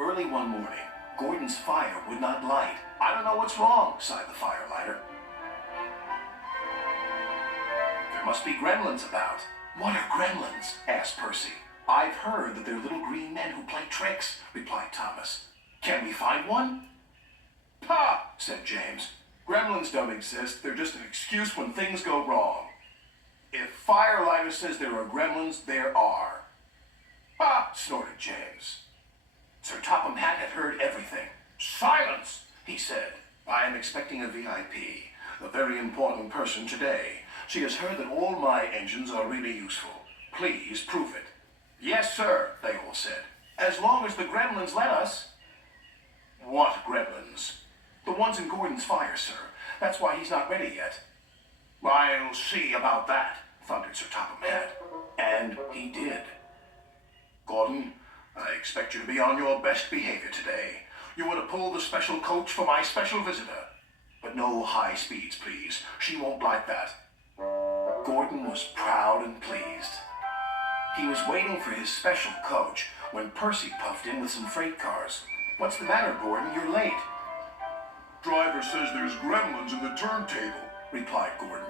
Early one morning, Gordon's fire would not light. I don't know what's wrong, sighed the firelighter. There must be gremlins about. What are gremlins? Asked Percy. I've heard that they're little green men who play tricks, replied Thomas. Can we find one? Pah, said James. Gremlins don't exist. They're just an excuse when things go wrong. If Firelighter says there are gremlins, there are. Ha! Snorted James. Sir Topham Hatt had heard everything. Silence, he said. I am expecting a VIP, a very important person today. She has heard that all my engines are really useful. Please prove it. Yes, sir, they all said. As long as the gremlins let us. What gremlins? The ones in Gordon's fire, sir. That's why he's not ready yet. I'll see about that, thundered Sir Topham Hatt. And he did. Gordon, I expect you to be on your best behavior today. You are to pull the special coach for my special visitor. But no high speeds, please. She won't like that. Gordon was proud and pleased. He was waiting for his special coach when Percy puffed in with some freight cars. What's the matter, Gordon? You're late. Driver says there's gremlins in the turntable, replied Gordon.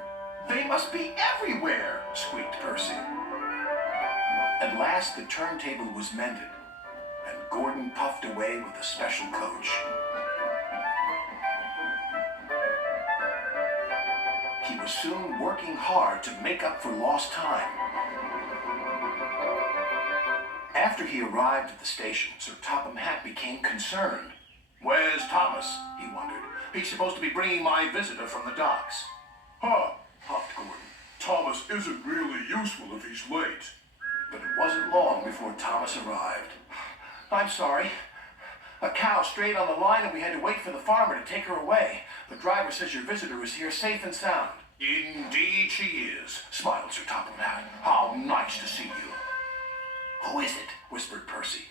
They must be everywhere, squeaked Percy. At last the turntable was mended, and Gordon puffed away with the special coach. He was soon working hard to make up for lost time. After he arrived at the station, Sir Topham Hatt became concerned. Where's Thomas? He wondered. He's supposed to be bringing my visitor from the docks. Huh, huffed Gordon. Thomas isn't really useful if he's late. But it wasn't long before Thomas arrived. I'm sorry. A cow strayed on the line and we had to wait for the farmer to take her away. The driver says your visitor is here safe and sound. Indeed she is, smiled Sir Topham Hatt. How nice to see you. Who is it? Whispered Percy.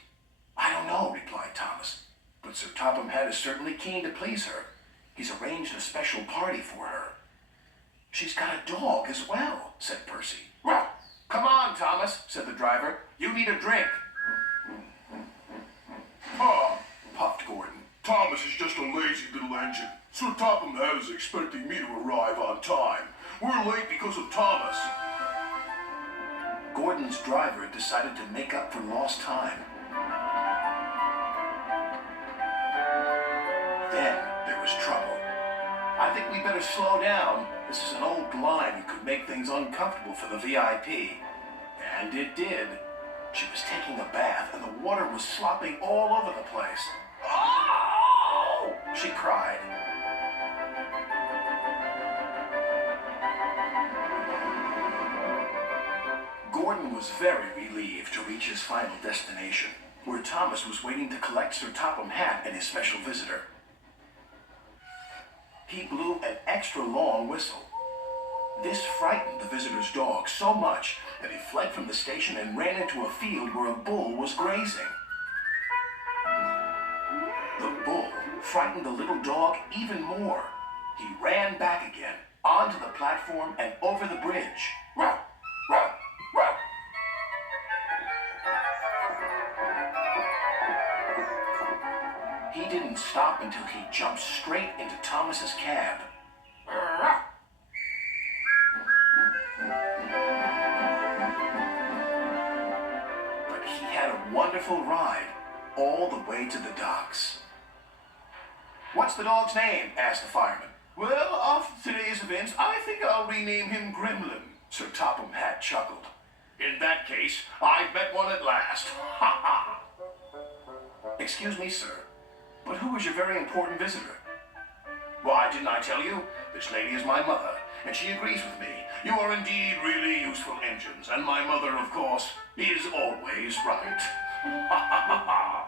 I don't know, replied Thomas. But Sir Topham Hatt is certainly keen to please her. He's arranged a special party for her. She's got a dog as well, said Percy. Well, come on, Thomas, said the driver. You need a drink. Puffed Gordon. Thomas is just a lazy little engine. Sir Topham Hatt is expecting me to arrive on time. We're late because of Thomas. Gordon's driver decided to make up for lost time. Then there was trouble. I think we better slow down. This is an old line and could make things uncomfortable for the VIP. And it did. She was taking a bath and the water was slopping all over the place. Oh! She cried. Gordon was very relieved to reach his final destination, where Thomas was waiting to collect Sir Topham Hatt and his special visitor. He blew an extra long whistle. This frightened the visitor's dog so much that he fled from the station and ran into a field where a bull was grazing. The bull frightened the little dog even more. He ran back again, onto the platform and over the bridge. Row, row, row. He didn't stop until he jumped straight into Thomas's cab. But he had a wonderful ride, all the way to the docks. What's the dog's name? Asked the fireman. Well, after today's events, I think I'll rename him Gremlin, Sir Topham Hatt chuckled. In that case, I've met one at last. Ha ha! Excuse me, sir, but who is your very important visitor? Why, didn't I tell you? This lady is my mother, and she agrees with me. You are indeed really useful engines, and my mother, of course, is always right. Ha ha ha ha!